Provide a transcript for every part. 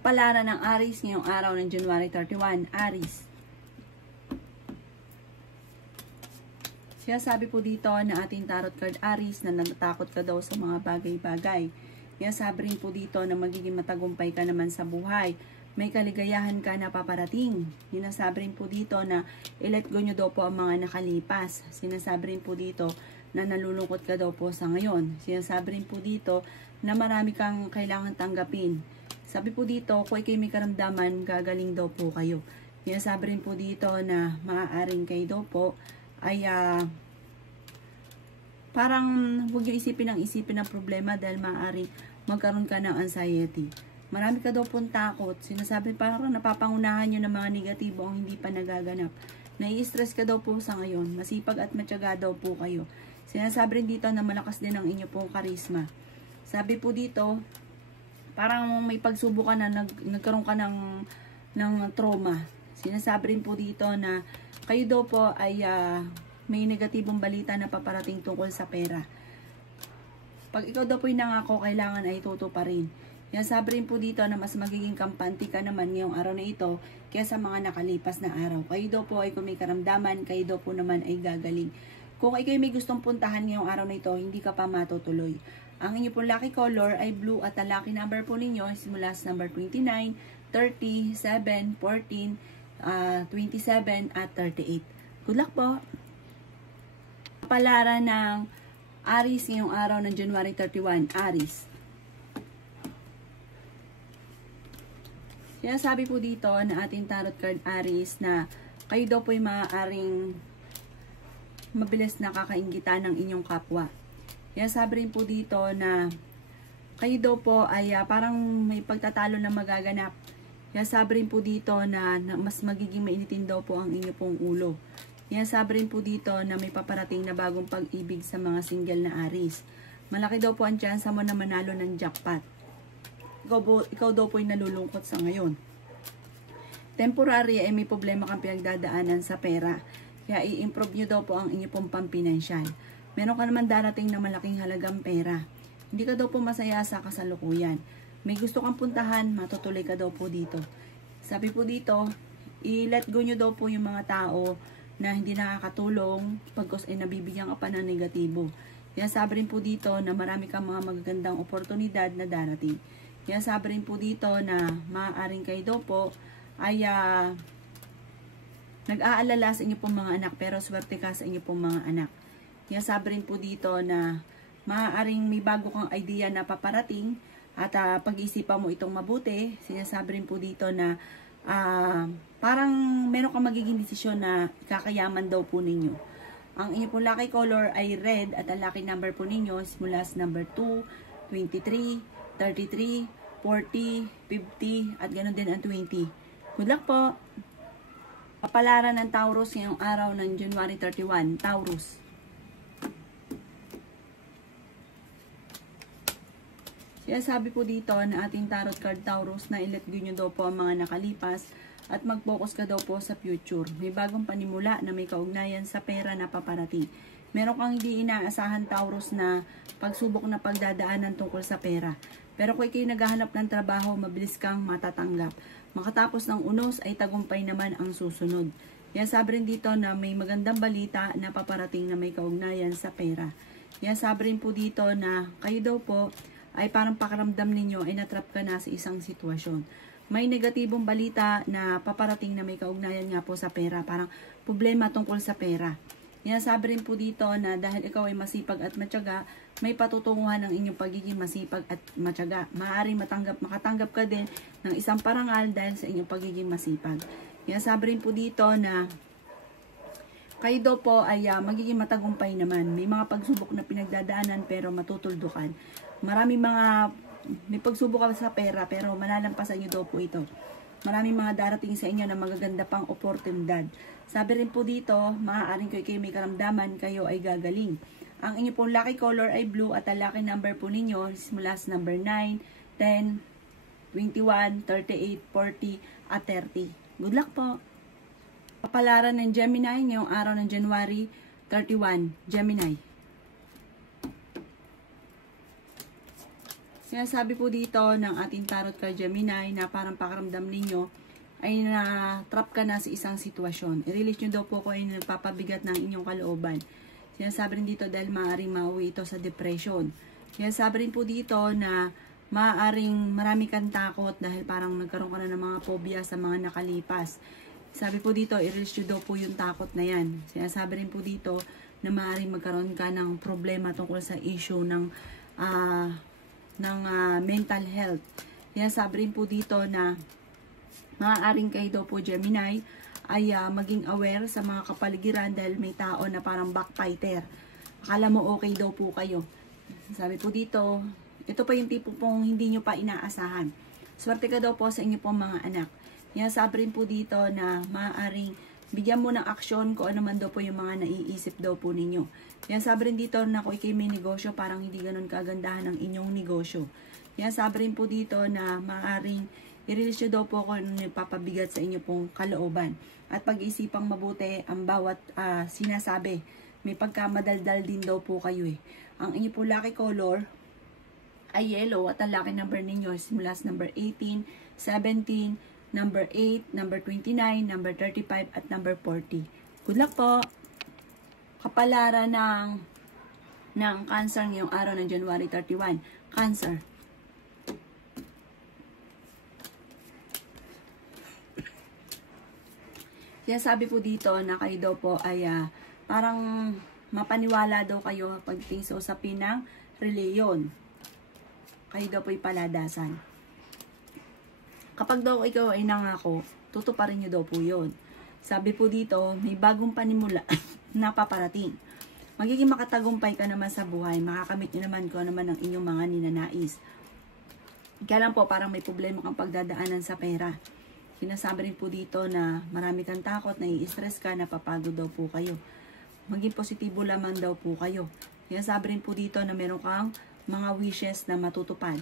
Kapalaran ng Aries ngayong araw ng January 31. Aries. Sabi po dito na ating tarot card Aries na natatakot ka daw sa mga bagay-bagay. Sabi rin po dito na magiging matagumpay ka naman sa buhay. May kaligayahan ka na paparating. Sinasabi rin po dito na i-let go nyo daw po ang mga nakalipas. Sinasabi rin po dito na nalulungkot ka daw po sa ngayon. Sinasabi rin po dito na marami kang kailangan tanggapin. Sabi po dito, kung ikay may karamdaman, gagaling daw po kayo. Sinasabi rin po dito na maaaring kayo daw po ay parang huwag yung isipin ng problema dahil maaaring magkaroon ka ng anxiety. Marami ka daw pong takot. Sinasabi parang napapangunahan nyo ng mga negatibo ang hindi pa nagaganap. Nai-stress ka daw po sa ngayon. Masipag at matyaga daw po kayo. Sinasabi rin dito na malakas din ang inyo pong karisma. Sabi po dito, parang may pagsubok ka na, nagkaroon ka ng trauma. Sinasabi rin po dito na kayo daw po ay may negatibong balita na paparating tungkol sa pera. Pag ikaw daw po yung nangako, kailangan ay tutuparin. Sabi rin po dito na mas magiging kampante ka naman ngayong araw na ito kaysa mga nakalipas na araw. Kayo daw po ay kung may karamdaman, kayo daw po naman ay gagaling. Kung ikaw may gustong puntahan ngayong araw na ito, hindi ka pa matutuloy. Ang inyo pong lucky color ay blue at ang lucky number po ninyo simula sa number 29, 30, 7, 14, 27 at 38. Good luck po! Kapalaran ng Aries ngayong araw ng January 31. Aries. Sabi po dito na ating tarot card Aries na kayo daw po ay maaaring mabilis nakakaingitan ng inyong kapwa. Sabi rin po dito na kayo daw po ay parang may pagtatalo na magaganap. Sabi rin po dito na mas magiging mainitin daw po ang inyo pong ulo. Sabi rin po dito na may paparating na bagong pag-ibig sa mga single na Aries. Malaki daw po ang chance mo na manalo ng jackpot. Ikaw daw po ay nalulungkot sa ngayon. Temporary ay may problema kang pinagdadaanan sa pera. Kaya i-improve nyo daw po ang inyo pong pampinansyal. Meron ka naman darating na malaking halagang pera. Hindi ka daw po masaya sa kasalukuyan. May gusto kang puntahan, matutuloy ka daw po dito. Sabi po dito, i-let go nyo daw po yung mga tao na hindi nakakatulong pagkos ay nabibigyan ka pa ng negatibo. Sabi rin po dito na marami kang mga magagandang oportunidad na darating. Sabi rin po dito na maaaring kayo daw po ay nag-aalala sa inyo pong mga anak pero swerte ka sa inyo pong mga anak. Sabi rin po dito na maaaring may bago kang idea na paparating at pag-iisipan mo itong mabuti. Sinasabi rin po dito na parang meron kang magiging desisyon na kakayaman daw po ninyo. Ang inyo pong lucky color ay red at ang lucky number po ninyo simula sa number 2, 23, 33, 40, 50 at ganoon din ang 20. Good luck po! Kapalaran ng Taurus ngayong araw ng January 31. Taurus. Sabi po dito na ating tarot card Taurus na i-let go nyo daw po ang mga nakalipas at mag-focus ka daw po sa future. May bagong panimula na may kaugnayan sa pera na paparating. Meron kang hindi inaasahan Taurus na pagsubok na pagdadaanan tungkol sa pera. Pero kung ikay naghahanap ng trabaho, mabilis kang matatanggap. Makatapos ng unos ay tagumpay naman ang susunod. Sabi rin dito na may magandang balita na paparating na may kaugnayan sa pera. Sabi rin po dito na kayo daw po ay parang pakiramdam ninyo ay natrap ka na sa isang sitwasyon. May negatibong balita na paparating na may kaugnayan nga po sa pera. Parang problema tungkol sa pera. Sabi rin po dito na dahil ikaw ay masipag at matyaga, may patutunguhan ng inyong pagiging masipag at matyaga. Maaaring makatanggap ka din ng isang parangal dahil sa inyong pagiging masipag. Sabi rin po dito na kayo daw po ay magiging matagumpay naman. May mga pagsubok na pinagdadaanan pero matutuldukan. May pagsubok ka sa pera pero malalampasan nyo daw po ito. Maraming mga darating sa inyo na magaganda pang oportunidad. Sabi rin po dito, maaaring kayo may karamdaman, kayo ay gagaling. Ang inyo pong lucky color ay blue at ang lucky number po ninyo simula sa number 9, 10, 21, 38, 40 at 30. Good luck po! Kapalaran ng Gemini ngayong araw ng January 31. Gemini. Sinasabi po dito ng ating tarot card Gemini na parang pakiramdam ninyo ay na-trap ka na sa isang sitwasyon. I-release nyo daw po kung ay nagpapabigat ng inyong kalooban. Sinasabi rin dito dahil maaaring mauwi ito sa depression. Sinasabi rin po dito na maaaring marami kang takot dahil parang nagkaroon ka na ng mga phobia sa mga nakalipas. Sabi po dito, i-release nyo daw po yung takot na yan. Sinasabi rin po dito na maaaring magkaroon ka ng problema tungkol sa issue ng mental health. Sinasabi rin po dito na maaaring kayo daw po Gemini ay maging aware sa mga kapaligiran dahil may tao na parang backbiter. Akala mo okay daw po kayo. Sabi po dito, ito pa yung tipo pong hindi nyo pa inaasahan. Swerte ka daw po sa inyo pong mga anak. Sabi rin po dito na maaaring bigyan mo ng aksyon kung ano man daw po yung mga naiisip daw po ninyo. Sabi rin dito na kung ikay may negosyo, parang hindi ganun kagandahan ang inyong negosyo. Sabi rin po dito na maaaring i-release nyo daw po kung ano nagpapabigat sa inyo pong kalooban. At pag-iisipang mabuti ang bawat sinasabi. May pagkamadaldal din daw po kayo eh. Ang inyo po lucky color ay yellow at ang lucky number ninyo is mula sa number 18, 17, number 8, number 29, number 35 at number 40. Good luck po! Kapalaran ng Cancer ngayong araw ng January 31. Cancer. Sabi po dito na kayo daw po ay parang mapaniwala daw kayo pagdating sa usapin ng reliyon. Kayo daw po ay paladasan. Kapag daw ikaw ay nangako, tutuparin nyo daw po yun. Sabi po dito, may bagong panimula na paparating. Magiging makatagumpay ka naman sa buhay, makakamit nyo naman kung naman ang inyong mga ninanais. Kaya lang po, parang may problema kang pagdadaanan sa pera. Sinasabi rin po dito na marami kang takot, nai-stress ka, napapagod daw po kayo. Maging positibo lamang daw po kayo. Sinasabi rin po dito na meron kang mga wishes na matutupad.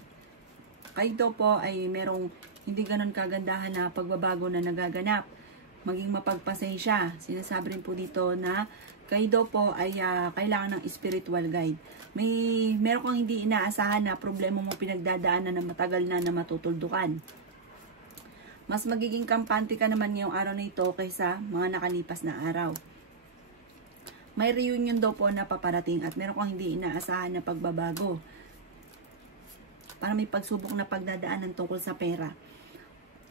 Kayo daw po ay merong hindi ganon kagandahan na pagbabago na nagaganap. Maging mapagpasensya. Sinasabi rin po dito na kayo daw po ay kailangan ng spiritual guide. Meron kang hindi inaasahan na problema mo pinagdadaanan na matagal na matutuldukan. Mas magiging kampante ka naman ngayong araw na ito kaysa mga nakalipas na araw. May reunion daw po na paparating at meron kang hindi inaasahan na pagbabago. Para may pagsubok na pagdadaanan tungkol sa pera.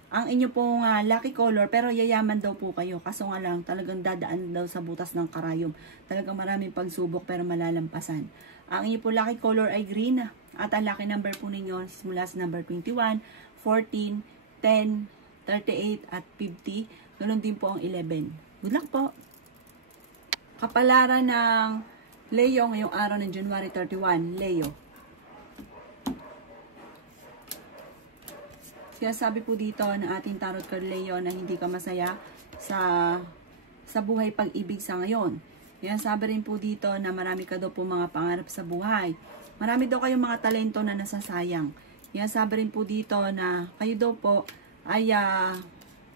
Ang inyo pong lucky color, pero yayaman daw po kayo. Kaso nga lang, talagang dadaan daw sa butas ng karayom. Talagang maraming pagsubok pero malalampasan. Ang inyo pong lucky color ay green. At ang lucky number po ninyo mula sa number 21, 14, 10, 38 at 50. Ganon din po ang 11. Good luck po! Kapalaran ng Leo ngayong araw ng January 31. Leo. Kaya sabi po dito ng ating tarot card Leo na hindi ka masaya sa buhay pag-ibig sa ngayon. Kaya sabi rin po dito na marami ka daw po mga pangarap sa buhay. Marami daw kayong mga talento na nasasayang. Kaya sabi rin po dito na kayo daw po ay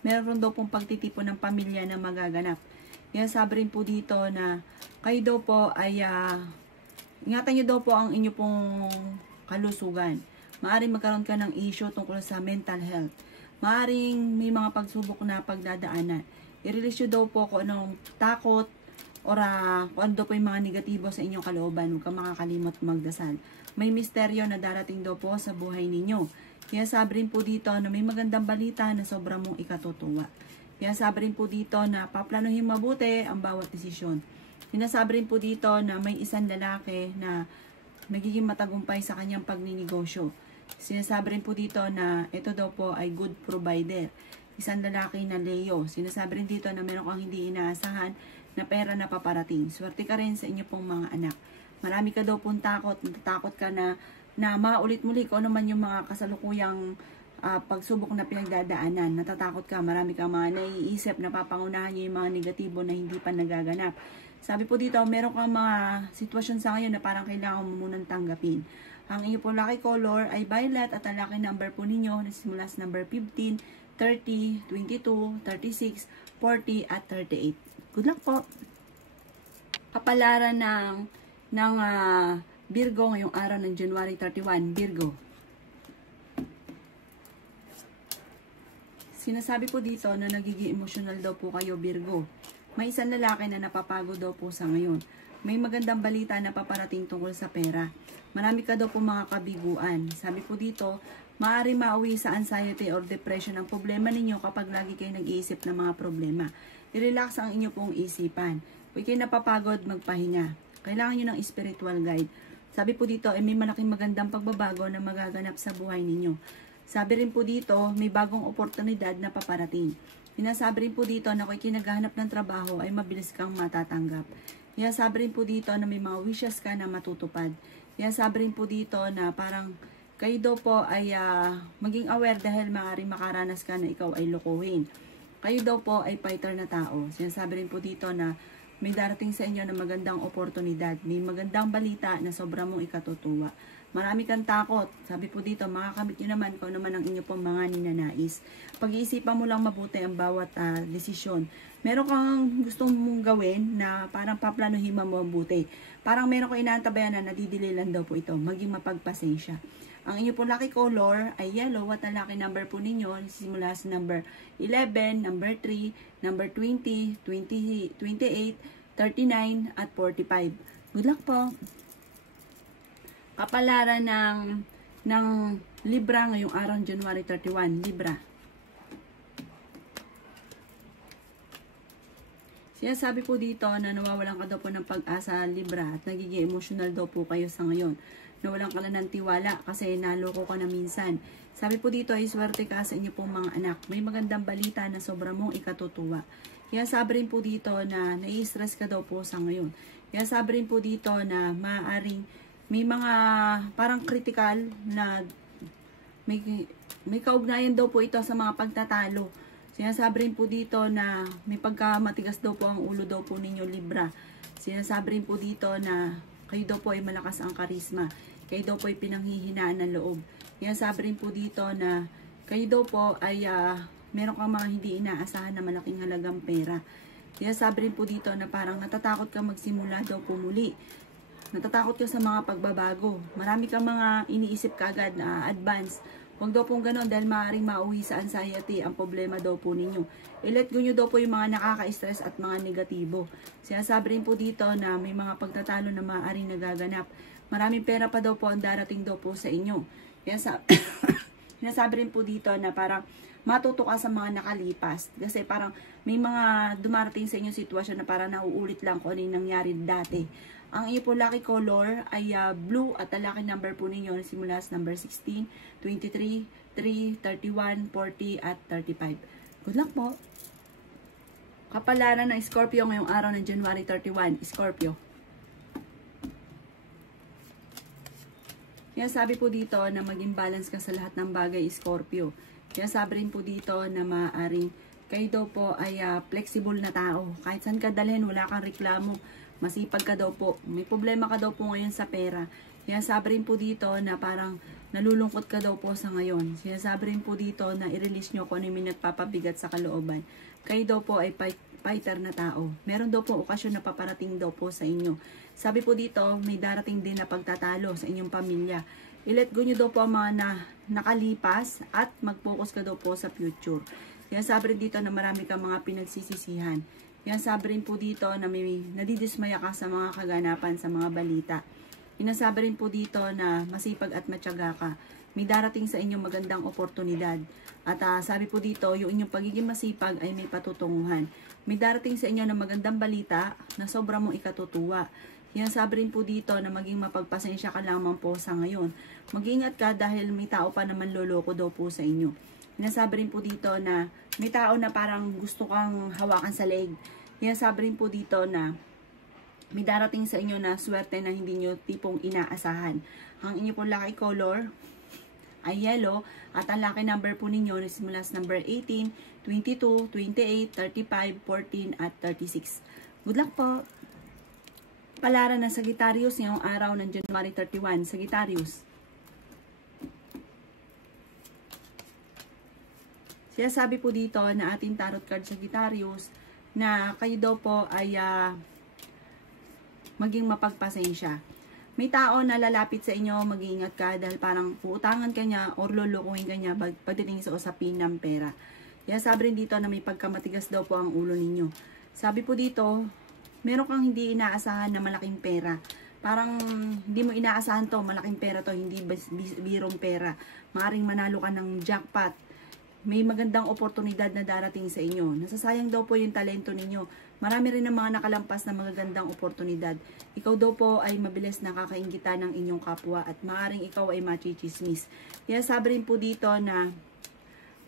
meron daw pong pagtitipon ng pamilya na magaganap. Kaya sabi rin po dito na kayo daw po ay ingatan nyo daw po ang inyo pong kalusugan. Maaring magkaroon ka ng issue tungkol sa mental health. Maaring may mga pagsubok na pagdadaanan. I-release nyo daw po kung anong takot or kung ano daw po yung mga negatibo sa inyong kalooban. Huwag kang makakalimot magdasal. May misteryo na darating daw po sa buhay ninyo. Kaya sabi rin po dito na may magandang balita na sobrang mong ikatutuwa. Kaya sabi rin po dito na paplanuhin mabuti ang bawat desisyon. Sinasabi rin po dito na may isang lalaki na magiging matagumpay sa kanyang pagninegosyo. Sinasabi rin po dito na ito daw po ay good provider. Isang lalaki na Leo. Sinasabi rin dito na meron kang hindi inaasahan na pera na paparating. Swerte ka rin sa inyo pong mga anak. Marami ka daw pong takot. Natatakot ka na maulit-muli kung ano man yung mga kasalukuyang pagsubok na pinagdadaanan. Natatakot ka. Marami kang mga naiisip na papangunahan niyo yung mga negatibo na hindi pa nagaganap. Sabi po dito, meron kang mga sitwasyon sa ngayon na parang kailangan mo munang tanggapin. Ang inyo po lucky color ay violet at ang lucky number po ninyo nasimula sa number 15, 30, 22, 36, 40 at 38. Good luck po! Kapalaran ng Virgo ngayong araw ng January 31. Virgo. Sinasabi po dito na nagiging emotional daw po kayo, Virgo. May isang lalaki na napapagod daw po sa ngayon. May magandang balita na paparating tungkol sa pera. Marami ka daw po mga kabiguan. Sabi po dito, maaari mauwi sa anxiety or depression ang problema ninyo kapag lagi kayo nag-iisip ng mga problema. I-relax ang inyo pong isipan. Kung kayo napapagod, magpahinga. Kailangan nyo ng spiritual guide. Sabi po dito, may malaking magandang pagbabago na magaganap sa buhay ninyo. Sabi rin po dito, may bagong oportunidad na paparating. Sinasabi rin po dito na kung kinaghahanap ng trabaho ay mabilis kang matatanggap. Sinasabi rin po dito na may mga wishes ka na matutupad. Sinasabi rin po dito na parang kayo daw po ay maging aware dahil maaaring makaranas ka na ikaw ay lokohin. Kayo daw po ay fighter na tao. Sinasabi rin po dito na may darating sa inyo na magandang oportunidad. May magandang balita na sobra mong ikatutuwa. Marami kang takot. Sabi po dito, makakamit nyo naman kung naman ang inyo pong mga ninanais. Pag-iisipan mo lang mabuti ang bawat desisyon. Meron kang gustong mong gawin na parang paplanuhin mo mabuti. Parang meron ko inaantabayan na nadidili lang daw po ito. Maging mapagpasensya. Ang inyo pong lucky color ay yellow at ang lucky number po ninyo simula sa number 11, number 3, number 20, 28, 39 at 45. Good luck po! Kapalaran ng Libra ngayong araw, January 31. Libra. Sinasabi po dito na nawawalan ka daw po ng pag-asa, Libra, at nagiging emotional daw po kayo sa ngayon. Nawalan ka na ng tiwala kasi naloko ka na minsan. Sabi po dito ay swerte ka sa inyo pong mga anak. May magandang balita na sobra mong ikatutuwa. Kaya sabi rin po dito na nai-stress ka daw po sa ngayon. Kaya sabi rin po dito na maaaring may mga parang critical na may kaugnayan daw po ito sa mga pagtatalo. Sinasabi rin po dito na may pagkamatigas daw po ang ulo daw po ninyo, Libra. Sinasabi rin po dito na kayo daw po ay malakas ang karisma. Kayo daw po ay pinanghihinaan ng loob. Sinasabi rin po dito na kayo daw po ay meron kang mga hindi inaasahan na malaking halagang pera. Sinasabi rin po dito na parang natatakot ka magsimula daw po muli. Natatakot ka sa mga pagbabago. Marami kang mga iniisip kagad na advance. Huwag daw pong ganon dahil maaaring mauwi sa anxiety ang problema daw po ninyo. I-let go nyo daw po yung mga nakaka-stress at mga negatibo. Sinasabi rin po dito na may mga pagtatalo na maaaring nagaganap. Maraming pera pa daw po ang darating daw po sa inyo. Kaya sinasabi rin po dito na parang matuto ka sa mga nakalipas. Kasi parang may mga dumarating sa inyong sitwasyon na parang nauulit lang kung ano yung nangyari dati. Ang iyo po lucky color ay blue at ang lucky number po ninyo simula sa number 16, 23, 3, 31, 40 at 35. Good luck po! Kapalaran ng Scorpio ngayong araw ng January 31. Scorpio. Kaya sabi po dito na maging balance ka sa lahat ng bagay, Scorpio. Kaya sabi rin po dito na maaaring kayo daw po ay flexible na tao. Kahit saan ka dalhin, wala kang reklamo. Masipag ka daw po. May problema ka daw po ngayon sa pera. Kaya sabi rin po dito na parang nalulungkot ka daw po sa ngayon. Sinasabi rin po dito na i-release nyo kung ano yung nagpapabigat sa kalooban. Kayo daw po ay fighter na tao. Meron daw po okasyon na paparating daw po sa inyo. Sabi po dito, may darating din na pagtatalo sa inyong pamilya. I-let go nyo daw po ang mga nakalipas at mag-focus ka daw po sa future. Kaya sabi rin dito na marami kang mga pinagsisisihan. Yan sabi rin po dito na may nadidismaya ka sa mga kaganapan, sa mga balita. Inasabi rin po dito na masipag at matyaga ka. May darating sa inyong magandang oportunidad. At sabi po dito, yung inyong pagiging masipag ay may patutunguhan. May darating sa inyo na magandang balita na sobra mong ikatutuwa. Yan sabi rin po dito na maging mapagpasensya ka lamang po sa ngayon. Mag-ingat ka dahil may tao pa naman loloko daw po sa inyo. Sinasabi rin po dito na may tao na parang gusto kang hawakan sa leg. Sinasabi rin po dito na may darating sa inyo na swerte na hindi nyo tipong inaasahan. Ang inyo po lucky color ay yellow at ang lucky number po ninyo simula sa number 18, 22, 28, 35, 14 at 36. Good luck po! Palaran ng Sagittarius ngayong araw ng January 31. Sagittarius. Sinasabi po dito na ating tarot card Sagittarius na kayo daw po ay maging mapagpasensya. May tao na lalapit sa inyo, mag-iingat ka dahil parang uutangan ka niya or lulukuhin ka niya pagdating sa usapin ng pera. Kaya sabi rin dito na may pagkamatigas daw po ang ulo ninyo. Sabi po dito, meron kang hindi inaasahan na malaking pera. Parang hindi mo inaasahan to, malaking pera to, hindi birong pera. Maaring manalo ka ng jackpot. May magandang oportunidad na darating sa inyo. Nasasayang daw po yung talento ninyo. Marami rin ng mga nakalampas na magagandang oportunidad. Ikaw daw po ay mabilis nakakainggitan ng inyong kapwa at maaring ikaw ay machichismis. Kaya sabi rin po dito na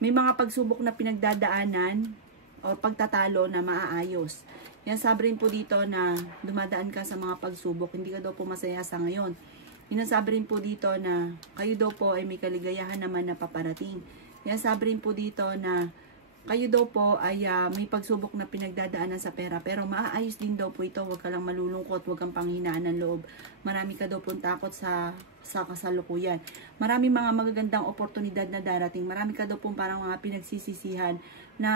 may mga pagsubok na pinagdadaanan o pagtatalo na maaayos. Yan sabi rin po dito na dumadaan ka sa mga pagsubok, hindi ka daw po masaya sa ngayon. Sabi rin po dito na kayo daw po ay may kaligayahan naman na paparating. Yan sabi rin po dito na kayo daw po ay may pagsubok na pinagdadaanan sa pera. Pero maaayos din daw po ito, huwag ka lang malulungkot, huwag kang panghinaan ng loob. Marami ka daw po takot sa kasalukuyan. Marami mga magagandang oportunidad na darating. Marami ka daw po parang mga pinagsisisihan na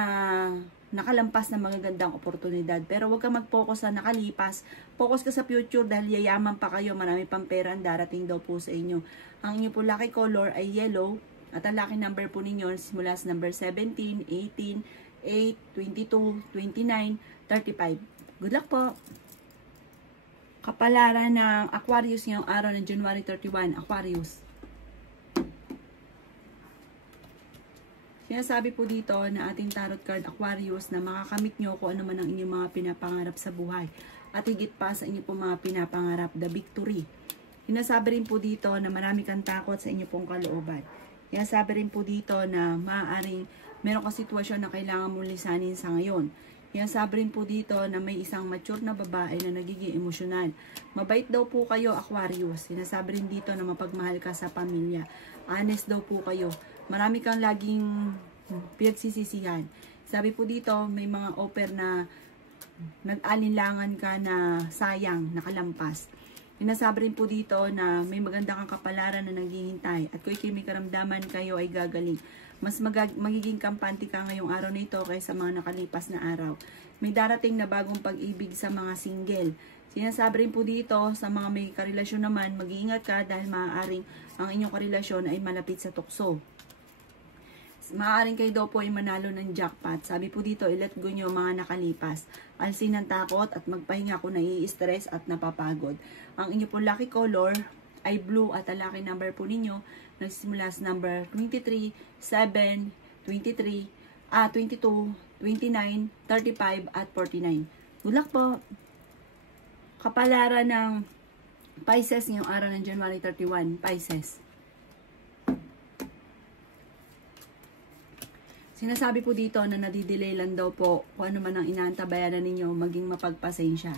nakalampas na magagandang oportunidad. Pero huwag ka mag-focus sa nakalipas. Focus ka sa future dahil yayaman pa kayo. Marami pang pera ang darating daw po sa inyo. Ang inyo po lucky color ay yellow. At ang lucky number po ninyo simula sa number 17, 18, 8, 22, 29, 35. Good luck po! Kapalaran ng Aquarius ngayong araw ng January 31. Aquarius. Sinasabi po dito na ating tarot card Aquarius na makakamit nyo kung ano man ang inyong mga pinapangarap sa buhay. At higit pa sa inyong pong mga pinapangarap, the victory. Sinasabi rin po dito na marami kang takot sa inyong pong kalooban. Kaya sabi rin po dito na maaaring meron kang sitwasyon na kailangan mong lisanin sa ngayon. Kaya sabi rin po dito na may isang mature na babae na nagiging emosyonal. Mabait daw po kayo, Aquarius. Sinasabi rin dito na mapagmahal ka sa pamilya. Honest daw po kayo. Marami kang laging pinagsisisihan. Sabi po dito, may mga offer na nag-alinlangan ka na sayang, nakalampas. Sinasabi rin po dito na may maganda kang kapalaran na naghihintay at kung may karamdaman kayo ay gagaling. Mas magiging kampante ka ngayong araw na ito kaysa mga nakalipas na araw. May darating na bagong pag-ibig sa mga single. Sinasabi rin po dito sa mga may karelasyon naman, mag-iingat ka dahil maaaring ang inyong karelasyon ay malapit sa tukso. Maaaring kayo daw po ay manalo ng jackpot. Sabi po dito, i-let go nyo mga nakalipas. Alsin ng takot at magpahinga kung nai-stress at napapagod. Ang inyo po lucky color ay blue at ang lucky number po ninyo nagsisimula sa number 23, 7, 23, 22, 29, 35 at 49. Good luck po! Kapalaran ng Pisces ngayong araw ng January 31. Pisces. Sinasabi po dito na nadidelay lang daw po kung ano man ang inaantabayanan ninyo, maging mapagpasensya.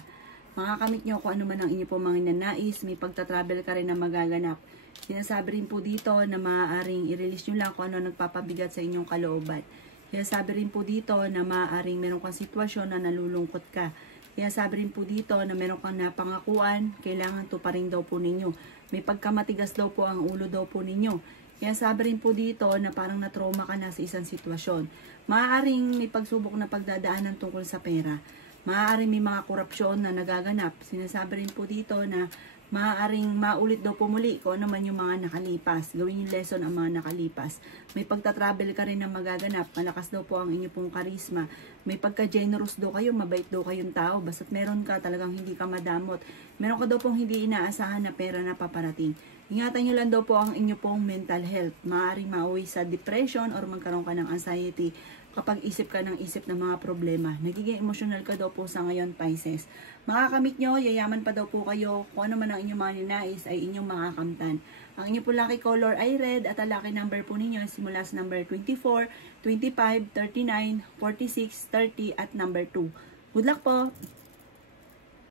Makakamit nyo kung ano man ang inyo po mga nanais, may pagta-travel ka rin na magaganap. Sinasabi rin po dito na maaaring i-release nyo lang kung ano nagpapabigat sa inyong kalooban. Sinasabi rin po dito na maaaring meron kang sitwasyon na nalulungkot ka. Sinasabi rin po dito na meron kang napangakuan, kailangan to pa rin daw po ninyo. May pagkamatigas daw po ang ulo daw po ninyo. Kaya sabi rin po dito na parang na-trauma ka na sa isang sitwasyon. Maaaring may pagsubok na pagdadaanan tungkol sa pera. Maaaring may mga korupsyon na nagaganap. Sinasabi rin po dito na maaaring maulit daw pumuli kung ano man yung mga nakalipas. Gawin yung lesson ang mga nakalipas. May pagta-travel ka rin na magaganap. Malakas daw po ang inyo pong karisma. May pagka-generous daw kayo, mabait daw kayong tao. Basta't meron ka talagang hindi ka madamot. Meron ka daw pong hindi inaasahan na pera na paparating. Ingatan nyo lang daw po ang inyo pong mental health. Maaaring mauwi sa depression or magkaroon ka ng anxiety kapag isip ka ng isip ng mga problema. Nagiging emotional ka daw po sa ngayon, Pisces. Makakamit nyo, yayaman pa daw po kayo. Kung ano man ang inyong mga ninais ay inyong makakamtan. Ang inyong po lucky color ay red at ang lucky number po ninyo simula sa number 24, 25, 39, 46, 30 at number 2. Good luck po!